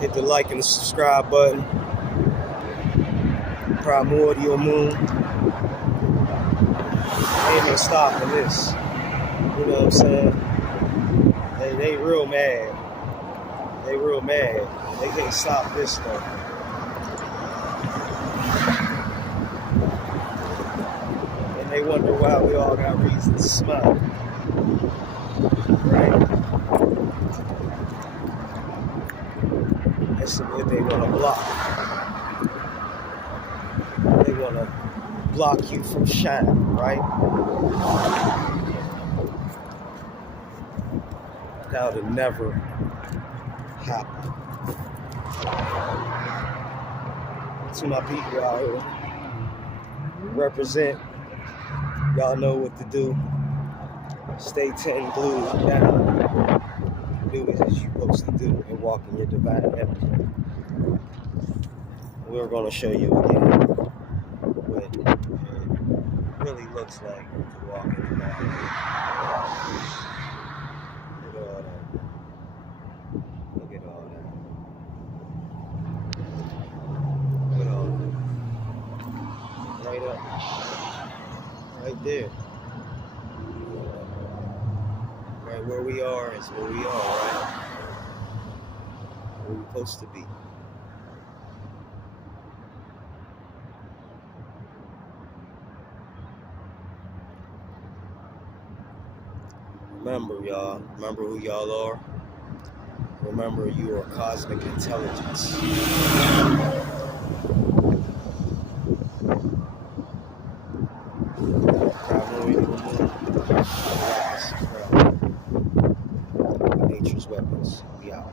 Hit the like and the subscribe button. Primordial Moon. Ain't no stopping this. You know what I'm saying? They real mad. They real mad. They can't stop this though. And they wonder why we all got reason to smile. Right? That's what they want to block. They want to block you from shining, right? That'll never happen. To my people out here, represent. Y'all know what to do. Stay 10 glued down. Do as you're supposed to do and walk in your divine energy. We're going to show you again what it really looks like to walk in divine energy. Look at all that. Look at all that. Right up. Right there. Right where we are is where we are, right? Where we're supposed to be. Remember, y'all. Remember who y'all are. Remember, you are cosmic intelligence. Nature's weapons. We out.